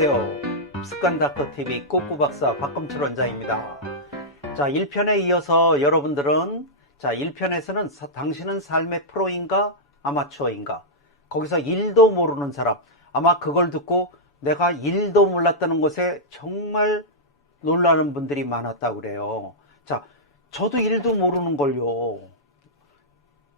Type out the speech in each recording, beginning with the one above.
안녕하세요. 습관닥터TV 꼬꾸박사 박검철 원장입니다. 자, 1편에 이어서 여러분들은 1편에서는 당신은 삶의 프로인가 아마추어인가, 거기서 1도 모르는 사람, 아마 그걸 듣고 내가 1도 몰랐다는 것에 정말 놀라는 분들이 많았다고 그래요. 자, 저도 1도 모르는 걸요.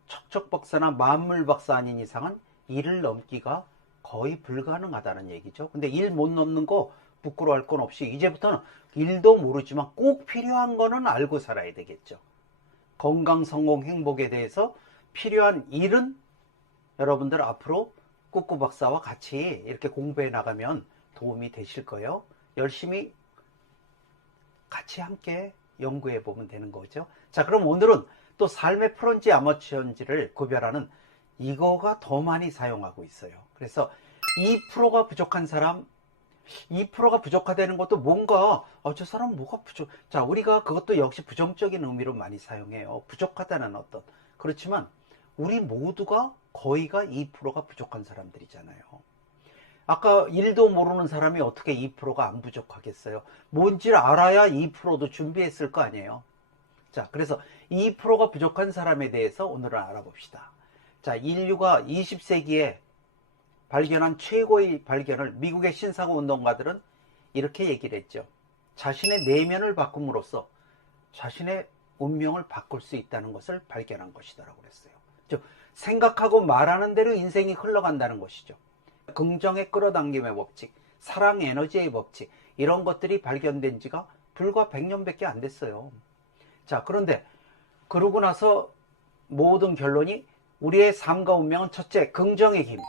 척척박사나 만물박사 아닌 이상은 1을 넘기가 거의 불가능하다는 얘기죠. 근데 1 못 넘는 거 부끄러워할 건 없이 이제부터는 1도 모르지만 꼭 필요한 거는 알고 살아야 되겠죠. 건강, 성공, 행복에 대해서 필요한 1은 여러분들 앞으로 꾸꾸박사와 같이 이렇게 공부해 나가면 도움이 되실 거예요. 열심히 같이 함께 연구해 보면 되는 거죠. 자, 그럼 오늘은 또 삶의 프로인지 아마추어인지를 구별하는 이거가 더 많이 사용하고 있어요. 그래서 2%가 부족한 사람, 2%가 부족하다는 것도 뭔가 저 사람 뭐가 부족, 자, 우리가 그것도 역시 부정적인 의미로 많이 사용해요. 부족하다는 어떤. 그렇지만 우리 모두가 거의가 2%가 부족한 사람들이잖아요. 아까 1도 모르는 사람이 어떻게 2%가 안 부족하겠어요? 뭔지를 알아야 2%도 준비했을 거 아니에요. 자, 그래서 2%가 부족한 사람에 대해서 오늘은 알아봅시다. 자, 인류가 20세기에 발견한 최고의 발견을 미국의 신사고 운동가들은 이렇게 얘기를 했죠. 자신의 내면을 바꿈으로써 자신의 운명을 바꿀 수 있다는 것을 발견한 것이다라고 그랬어요. 즉, 생각하고 말하는 대로 인생이 흘러간다는 것이죠. 긍정의 끌어당김의 법칙, 사랑 에너지의 법칙, 이런 것들이 발견된 지가 불과 100년밖에 안 됐어요. 자, 그런데 그러고 나서 모든 결론이 우리의 삶과 운명은 첫째, 긍정의 힘,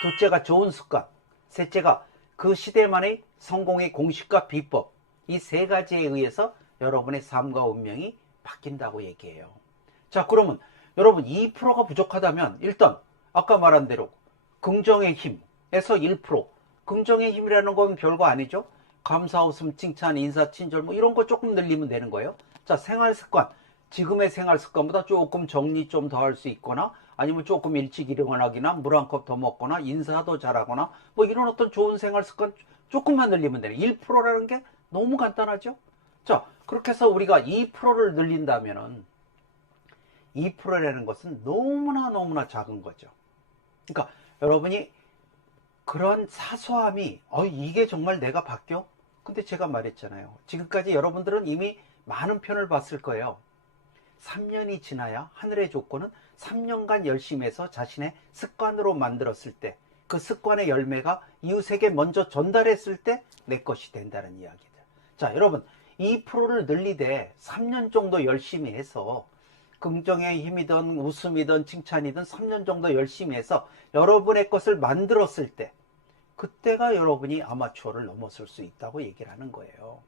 둘째가 좋은 습관, 셋째가 그 시대만의 성공의 공식과 비법, 이 세 가지에 의해서 여러분의 삶과 운명이 바뀐다고 얘기해요. 자, 그러면 여러분 2%가 부족하다면 일단 아까 말한 대로 긍정의 힘에서 1%, 긍정의 힘이라는 건 별거 아니죠. 감사, 웃음, 칭찬, 인사, 친절 뭐 이런 거 조금 늘리면 되는 거예요. 자, 생활 습관, 지금의 생활 습관보다 조금 정리 좀 더 할 수 있거나, 아니면 조금 일찍 일어나기나 물 한 컵 더 먹거나 인사도 잘하거나 뭐 이런 어떤 좋은 생활 습관 조금만 늘리면 돼요. 1%라는 게 너무 간단하죠. 자, 그렇게 해서 우리가 2%를 늘린다면은 2%라는 것은 너무나 작은 거죠. 그러니까 여러분이 그런 사소함이 이게 정말 내가 바뀌어? 근데 제가 말했잖아요. 지금까지 여러분들은 이미 많은 편을 봤을 거예요. 3년이 지나야 하늘의 조건은 3년간 열심히 해서 자신의 습관으로 만들었을 때, 그 습관의 열매가 이웃에게 먼저 전달했을 때 내 것이 된다는 이야기들. 자, 여러분 2%를 늘리되 3년 정도 열심히 해서 긍정의 힘이든 웃음이든 칭찬이든 3년 정도 열심히 해서 여러분의 것을 만들었을 때, 그때가 여러분이 아마추어를 넘어설 수 있다고 얘기를 하는 거예요.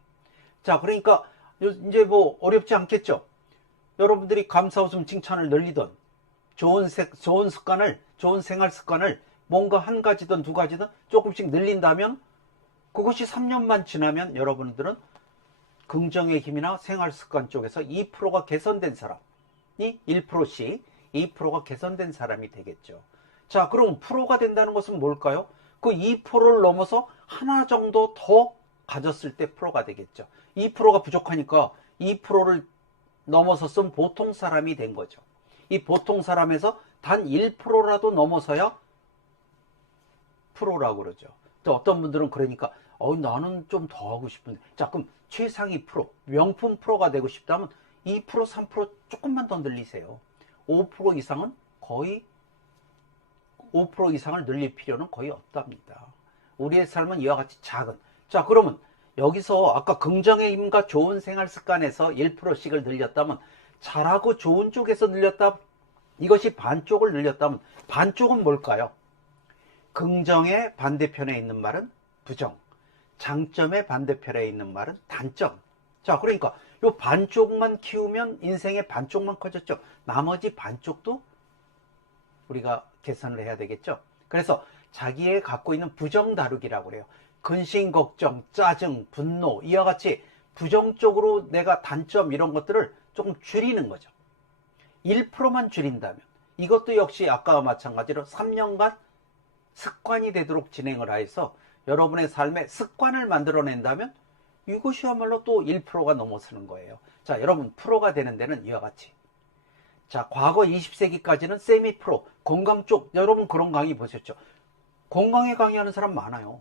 자, 그러니까 이제 뭐 어렵지 않겠죠. 여러분들이 감사, 웃음, 칭찬을 늘리던 좋은 습관을, 좋은 생활 습관을 뭔가 한 가지든 두 가지든 조금씩 늘린다면, 그것이 3년만 지나면 여러분들은 긍정의 힘이나 생활 습관 쪽에서 2%가 개선된 사람이 1%씩 2%가 개선된 사람이 되겠죠. 자, 그럼 프로가 된다는 것은 뭘까요? 그 2%를 넘어서 하나 정도 더 가졌을 때 프로가 되겠죠. 2%가 부족하니까 2%를 넘어섰으면 보통 사람이 된 거죠. 이 보통 사람에서 단 1%라도 넘어서야 프로라고 그러죠. 또 어떤 분들은 그러니까 나는 좀 더 하고 싶은데, 자, 그럼 최상위 프로, 명품 프로가 되고 싶다면 2%, 3% 조금만 더 늘리세요. 5% 이상은 거의 5% 이상을 늘릴 필요는 거의 없답니다. 우리의 삶은 이와 같이 작은. 자, 그러면 여기서 아까 긍정의 힘과 좋은 생활 습관에서 1%씩을 늘렸다면, 잘하고 좋은 쪽에서 늘렸다, 이것이 반쪽을 늘렸다면 반쪽은 뭘까요? 긍정의 반대편에 있는 말은 부정, 장점의 반대편에 있는 말은 단점. 자, 그러니까 이 반쪽만 키우면 인생의 반쪽만 커졌죠. 나머지 반쪽도 우리가 개선을 해야 되겠죠. 그래서 자기의 갖고 있는 부정 다루기라고 그래요. 근심, 걱정, 짜증, 분노, 이와 같이 부정적으로 내가 단점 이런 것들을 조금 줄이는 거죠. 1%만 줄인다면 이것도 역시 아까와 마찬가지로 3년간 습관이 되도록 진행을 해서 여러분의 삶의 습관을 만들어낸다면 이것이야말로 또 1%가 넘어서는 거예요. 자, 여러분 프로가 되는 데는 이와 같이, 자, 과거 20세기까지는 세미 프로, 건강 쪽, 여러분 그런 강의 보셨죠? 건강에 강의하는 사람 많아요.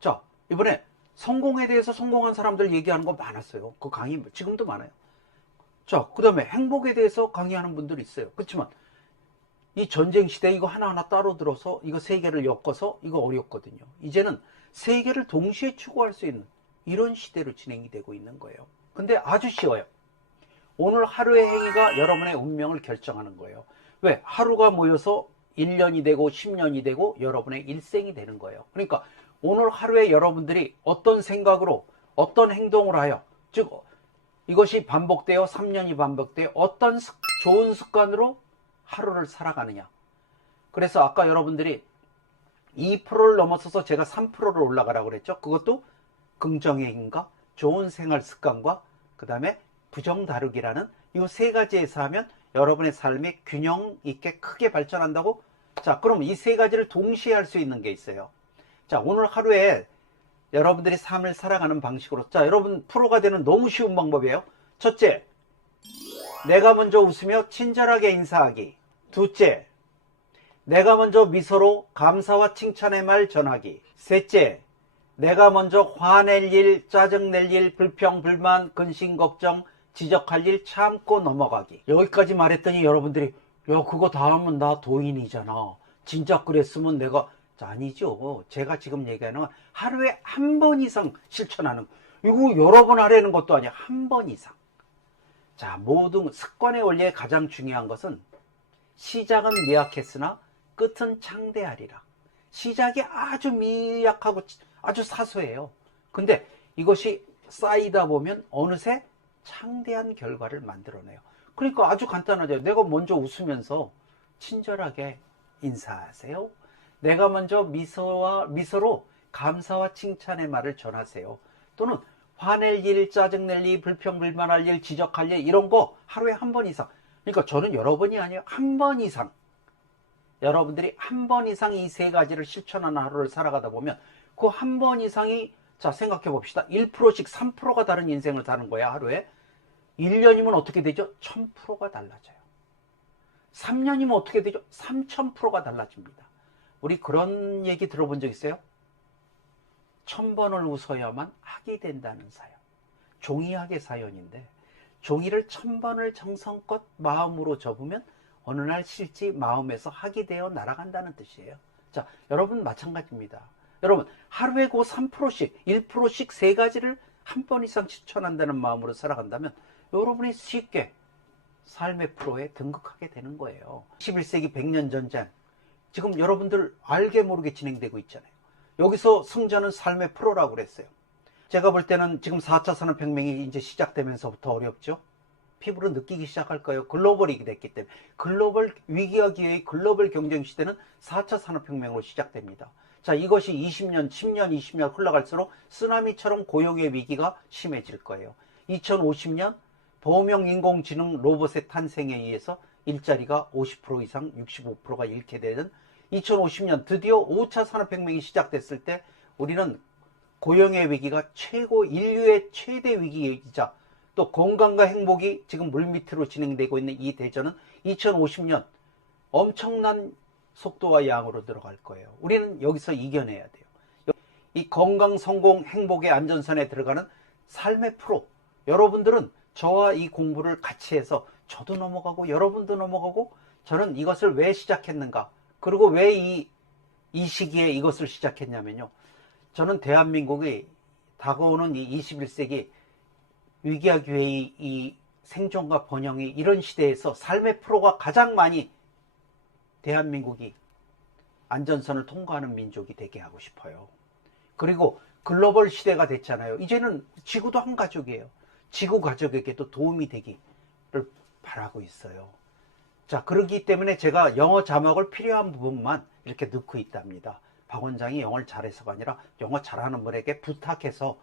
자, 이번에 성공에 대해서 성공한 사람들 얘기하는 거 많았어요. 그 강의 지금도 많아요. 자, 그 다음에 행복에 대해서 강의하는 분들이 있어요. 그렇지만 이 전쟁 시대 이거 하나하나 따로 들어서 이거 세 개를 엮어서 이거 어렵거든요. 이제는 세 개를 동시에 추구할 수 있는 이런 시대로 진행이 되고 있는 거예요. 근데 아주 쉬워요. 오늘 하루의 행위가 여러분의 운명을 결정하는 거예요. 왜? 하루가 모여서 1년이 되고 10년이 되고 여러분의 일생이 되는 거예요. 그러니까 오늘 하루에 여러분들이 어떤 생각으로 어떤 행동을 하여, 즉 이것이 반복되어 3년이 반복되어 어떤 좋은 습관으로 하루를 살아가느냐. 그래서 아까 여러분들이 2%를 넘어서서 제가 3%를 올라가라고 그랬죠. 그것도 긍정의 힘과 좋은 생활 습관과 그 다음에 부정 다루기라는 이 세 가지에서 하면 여러분의 삶이 균형 있게 크게 발전한다고. 자, 그럼 이 세 가지를 동시에 할 수 있는 게 있어요. 자, 오늘 하루에 여러분들이 삶을 살아가는 방식으로, 자, 여러분 프로가 되는 너무 쉬운 방법이에요. 첫째, 내가 먼저 웃으며 친절하게 인사하기. 둘째, 내가 먼저 미소로 감사와 칭찬의 말 전하기. 셋째, 내가 먼저 화낼 일, 짜증낼 일, 불평, 불만, 근심, 걱정, 지적할 일 참고 넘어가기. 여기까지 말했더니 여러분들이 야, 그거 다 하면 나 도인이잖아. 진짜 그랬으면 내가, 아니죠. 제가 지금 얘기하는 건 하루에 한 번 이상 실천하는, 이거 여러 번 하려는 것도 아니야. 한 번 이상. 자, 모든 습관의 원리에 가장 중요한 것은 시작은 미약했으나 끝은 창대하리라. 시작이 아주 미약하고 아주 사소해요. 근데 이것이 쌓이다 보면 어느새 창대한 결과를 만들어내요. 그러니까 아주 간단하죠. 내가 먼저 웃으면서 친절하게 인사하세요. 내가 먼저 미소로 감사와 칭찬의 말을 전하세요. 또는 화낼 일, 짜증낼 일, 불평, 불만할 일, 지적할 일, 이런 거 하루에 한 번 이상. 그러니까 저는 여러 번이 아니에요. 한 번 이상. 여러분들이 한 번 이상 이 세 가지를 실천하는 하루를 살아가다 보면 그 한 번 이상이, 자, 생각해 봅시다. 1%씩 3%가 다른 인생을 사는 거야, 하루에. 1년이면 어떻게 되죠? 1000%가 달라져요. 3년이면 어떻게 되죠? 3000%가 달라집니다. 우리 그런 얘기 들어본 적 있어요? 1000번을 웃어야만 학이 된다는 사연. 종이학의 사연인데, 종이를 1000번을 정성껏 마음으로 접으면 어느 날 실제 마음에서 학이 되어 날아간다는 뜻이에요. 자, 여러분 마찬가지입니다. 여러분 하루에 그 3%씩 1%씩 세 가지를 한 번 이상 실천한다는 마음으로 살아간다면 여러분이 쉽게 삶의 프로에 등극하게 되는 거예요. 21세기 100년 전쟁 지금 여러분들 알게 모르게 진행되고 있잖아요. 여기서 승자는 삶의 프로라고 그랬어요. 제가 볼 때는 지금 4차 산업혁명이 이제 시작되면서부터 어렵죠. 피부로 느끼기 시작할 거예요. 글로벌이 됐기 때문에. 글로벌 위기와 기회의 글로벌 경쟁 시대는 4차 산업혁명으로 시작됩니다. 자, 이것이 20년, 10년, 20년 흘러갈수록 쓰나미처럼 고용의 위기가 심해질 거예요. 2050년 범용 인공지능 로봇의 탄생에 의해서 일자리가 50% 이상 65%가 잃게 되는 2050년 드디어 5차 산업혁명이 시작됐을 때 우리는 고용의 위기가 인류의 최대 위기이자 또 건강과 행복이 지금 물밑으로 진행되고 있는 이 대전은 2050년 엄청난 속도와 양으로 들어갈 거예요. 우리는 여기서 이겨내야 돼요. 이 건강, 성공, 행복의 안전선에 들어가는 삶의 프로. 여러분들은 저와 이 공부를 같이 해서 저도 넘어가고 여러분도 넘어가고 저는 이것을 왜 시작했는가, 그리고 왜 이 시기에 이것을 시작했냐면요. 저는 대한민국이 다가오는 이 21세기 위기와 기회의 이 생존과 번영이 이런 시대에서 삶의 프로가 가장 많이 대한민국이 안전선을 통과하는 민족이 되게 하고 싶어요. 그리고 글로벌 시대가 됐잖아요. 이제는 지구도 한 가족이에요. 지구 가족에게도 도움이 되기를 바라고 있어요. 자, 그렇기 때문에 제가 영어 자막을 필요한 부분만 이렇게 넣고 있답니다. 박 원장이 영어를 잘해서가 아니라 영어 잘하는 분에게 부탁해서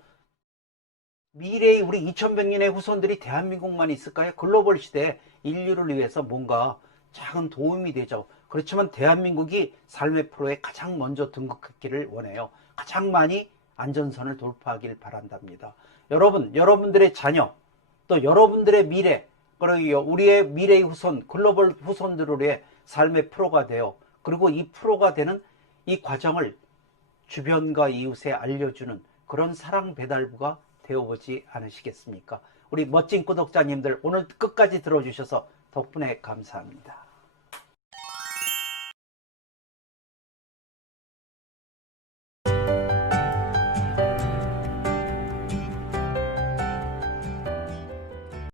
미래의 우리 2100년의 후손들이 대한민국만 있을까요? 글로벌 시대에 인류를 위해서 뭔가 작은 도움이 되죠. 그렇지만 대한민국이 삶의 프로에 가장 먼저 등극했기를 원해요. 가장 많이 안전선을 돌파하길 바란답니다. 여러분, 여러분들의 자녀, 또 여러분들의 미래, 그리고 우리의 미래의 후손, 글로벌 후손들을 위해 삶의 프로가 되어, 그리고 이 프로가 되는 이 과정을 주변과 이웃에 알려주는 그런 사랑 배달부가 되어보지 않으시겠습니까? 우리 멋진 구독자님들, 오늘 끝까지 들어주셔서 덕분에 감사합니다.